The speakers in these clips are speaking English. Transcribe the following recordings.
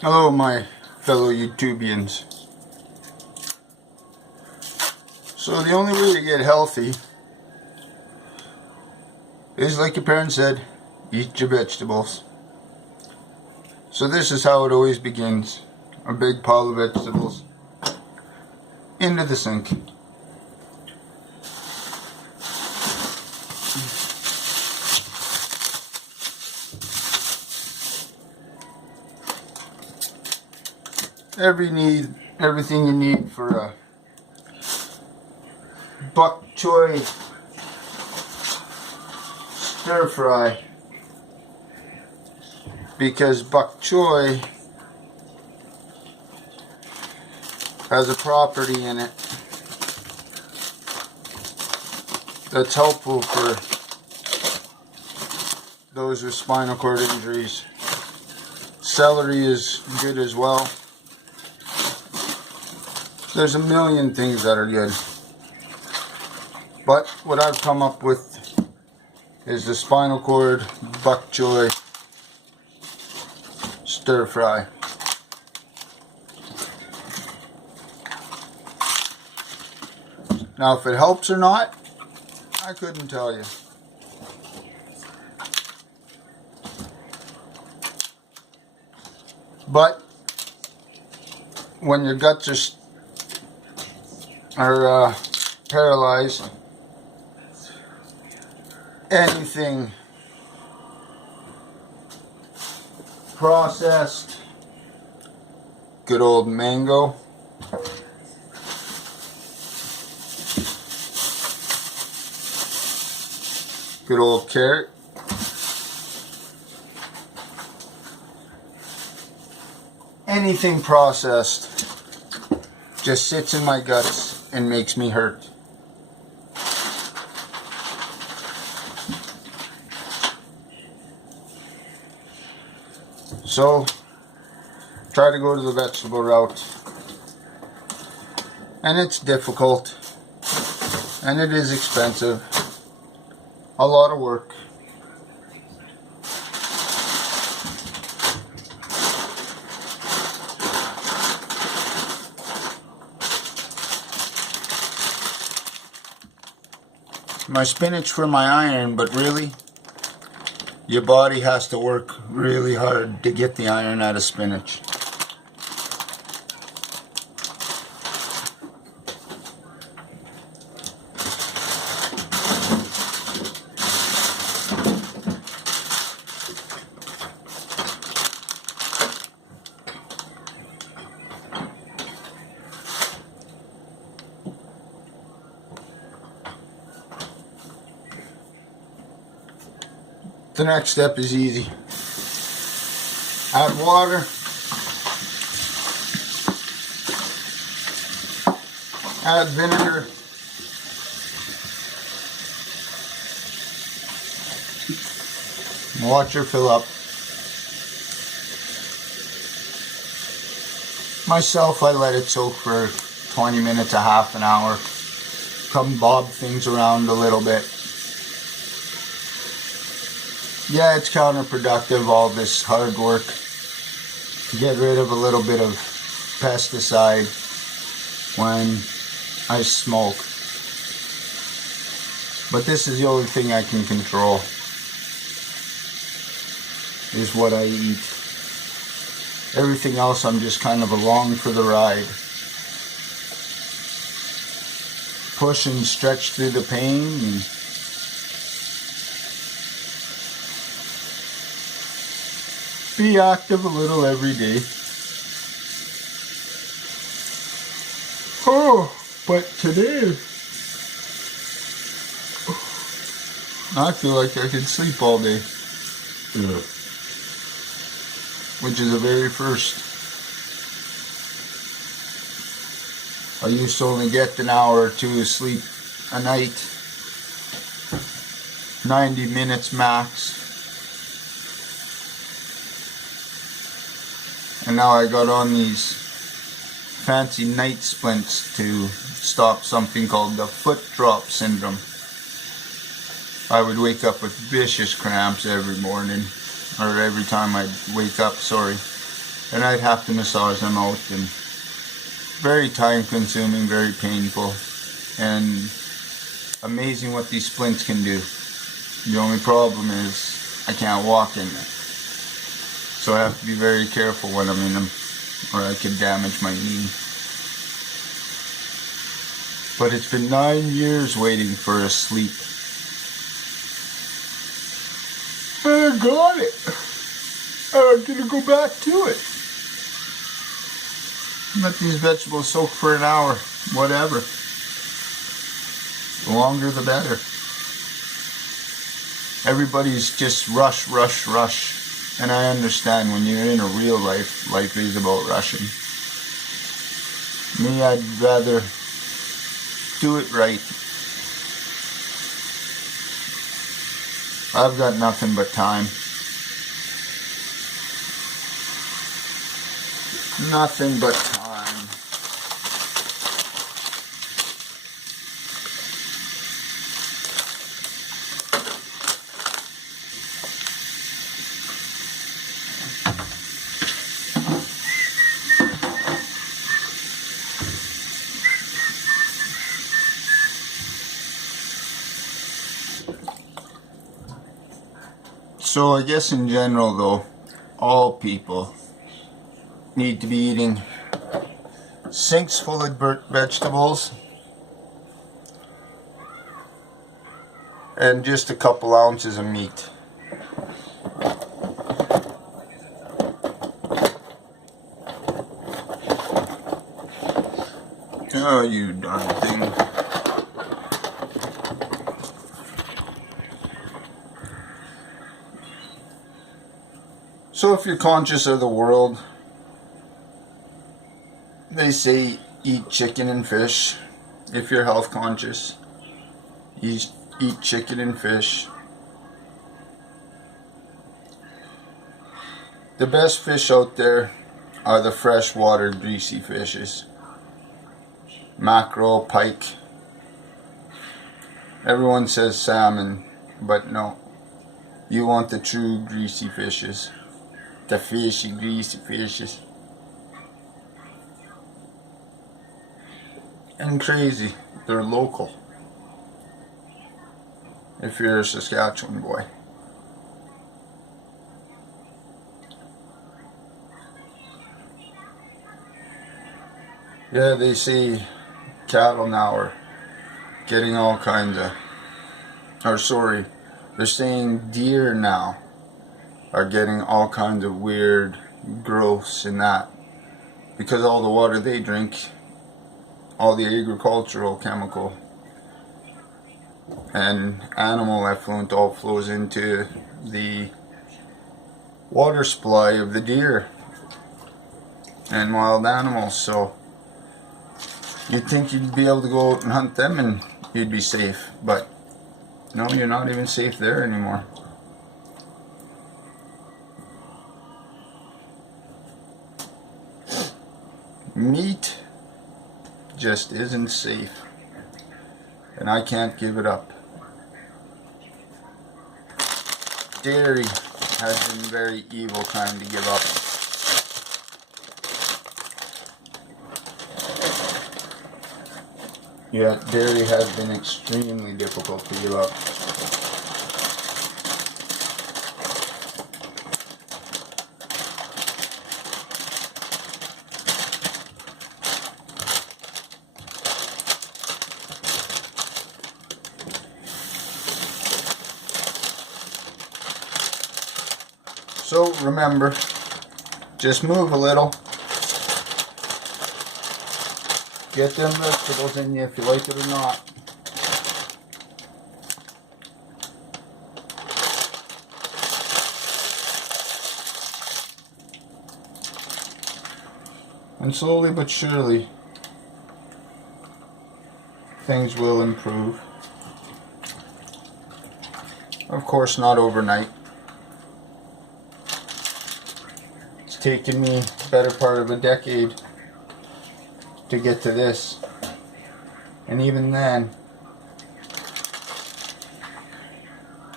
Hello, my fellow YouTubians. So the only way to get healthy is, like your parents said, eat your vegetables. So this is how it always begins. A big pile of vegetables into the sink. Everything you need for a bok choy stir fry, because bok choy has a property in it that's helpful for those with spinal cord injuries. Celery is good as well. There's a million things that are good. But what I've come up with is the spinal cord bok choy stir fry. Now if it helps or not, I couldn't tell you. But when your guts are paralyzed, anything processed, good old mango, good old carrot, anything processed just sits in my guts and makes me hurt. So try to go to the vegetable route, and it's difficult and it is expensive, a lot of work. My spinach for my iron, but really, your body has to work really hard to get the iron out of spinach. The next step is easy. Add water. Add vinegar. Watch her fill up. Myself, I let it soak for 20 minutes, a half an hour. Come bob things around a little bit. Yeah, it's counterproductive, all this hard work to get rid of a little bit of pesticide when I smoke. But this is the only thing I can control, is what I eat. Everything else I'm just kind of along for the ride. Push and stretch through the pain and be active a little every day. Oh, but today I feel like I could sleep all day. Yeah. Which is a very first. I used to only get an hour or two of sleep a night. 90 minutes max. And now I got on these fancy night splints to stop something called the foot drop syndrome. I would wake up with vicious cramps every morning, or every time I'd wake up, sorry. and I'd have to massage them out, and very time consuming, very painful, and amazing what these splints can do. The only problem is I can't walk in them, so I have to be very careful when I'm in them, or I could damage my knee. But it's been 9 years waiting for a sleep. And I got it. I'm gonna go back to it. Let these vegetables soak for an hour, whatever. The longer the better. Everybody's just rush, rush, rush. And I understand when you're in a real life, life is about rushing. Me, I'd rather do it right. I've got nothing but time. Nothing but time. So I guess in general though, all people need to be eating sinks full of vegetables and just a couple ounces of meat. Oh, you darn thing. So if you're conscious of the world, they say eat chicken and fish. If you're health conscious, eat chicken and fish. The best fish out there are the freshwater greasy fishes. Mackerel, pike. Everyone says salmon, but no. You want the true greasy fishes. The fishy, greasy fishes. And crazy, they're local. If you're a Saskatchewan boy. Yeah, they say cattle now are getting all kinds of, they're saying deer now are getting all kinds of weird growths in that, because all the water they drink, all the agricultural chemical and animal effluent all flows into the water supply of the deer and wild animals. So you'd think you'd be able to go out and hunt them and you'd be safe, but no, you're not even safe there anymore. Meat just isn't safe, and I can't give it up. Dairy has been very evil trying to give up. Yeah, dairy has been extremely difficult to give up. So remember, just move a little. Get them vegetables in you if you like it or not. And slowly but surely, things will improve. Of course, not overnight. It's taken me the better part of a decade to get to this, and even then,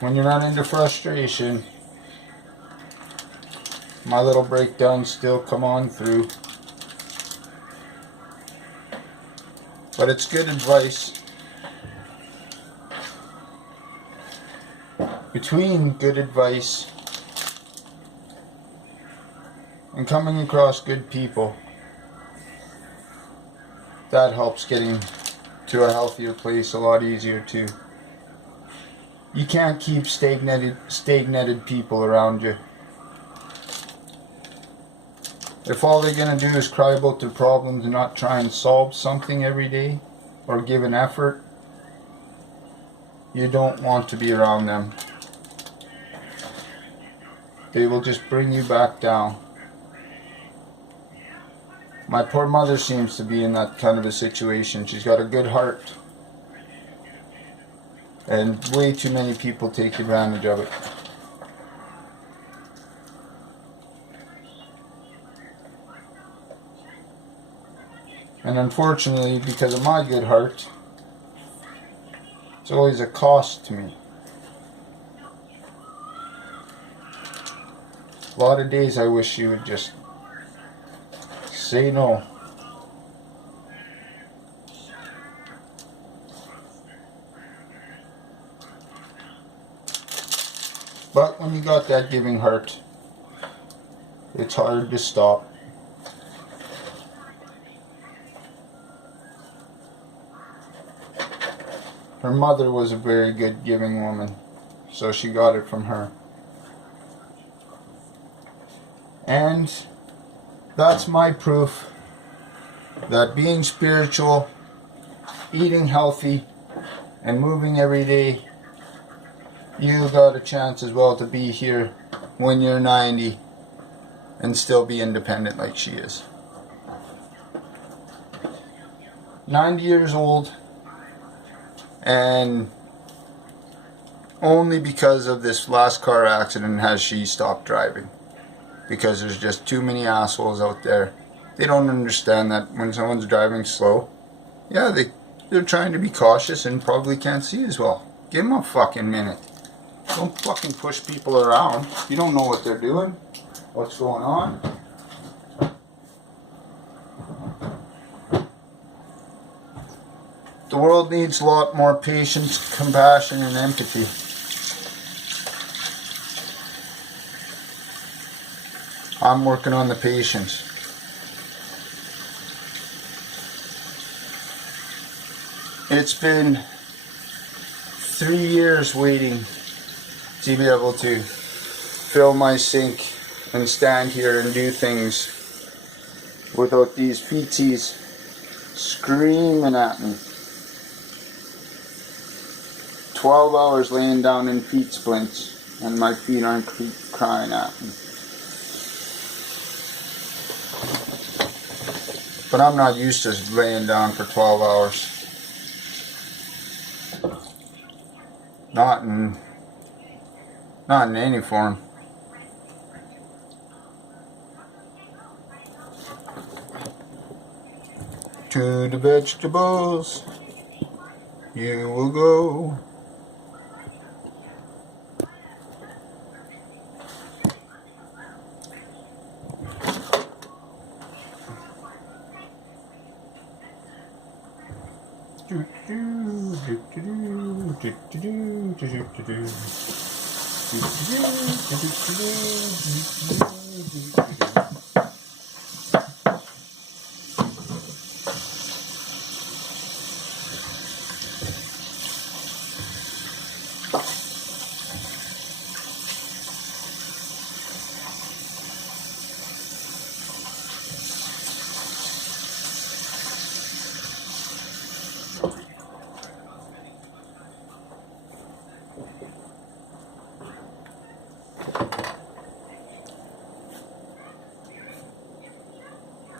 when you're not into frustration, my little breakdowns still come on through. But it's good advice. Between good advice and coming across good people, that helps getting to a healthier place a lot easier too. You can't keep stagnated people around you. If all they're going to do is cry about their problems and not try and solve something every day or give an effort, you don't want to be around them. They will just bring you back down. My poor mother seems to be in that kind of a situation. She's got a good heart. And way too many people take advantage of it. And unfortunately, because of my good heart, it's always a cost to me. A lot of days I wish she would just say no. But when you got that giving heart, it's hard to stop. Her mother was a very good giving woman, so she got it from her. And that's my proof that being spiritual, eating healthy, and moving every day, you got a chance as well to be here when you're 90 and still be independent like she is. 90 years old, and only because of this last car accident has she stopped driving. Because there's just too many assholes out there. They don't understand that when someone's driving slow, yeah, they're trying to be cautious and probably can't see as well. Give them a fucking minute. Don't fucking push people around. You don't know what they're doing, what's going on. The world needs a lot more patience, compassion, and empathy. I'm working on the patience. It's been 3 years waiting to be able to fill my sink and stand here and do things without these feetsies screaming at me. 12 hours laying down in feet splints and my feet aren't crying at me. But I'm not used to laying down for 12 hours. Not in any form. To the vegetables you will go.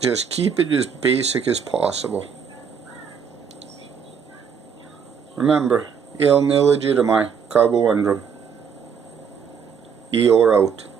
Just keep it as basic as possible. Remember, il nil legitimi, carbo undrum. Eeyore out.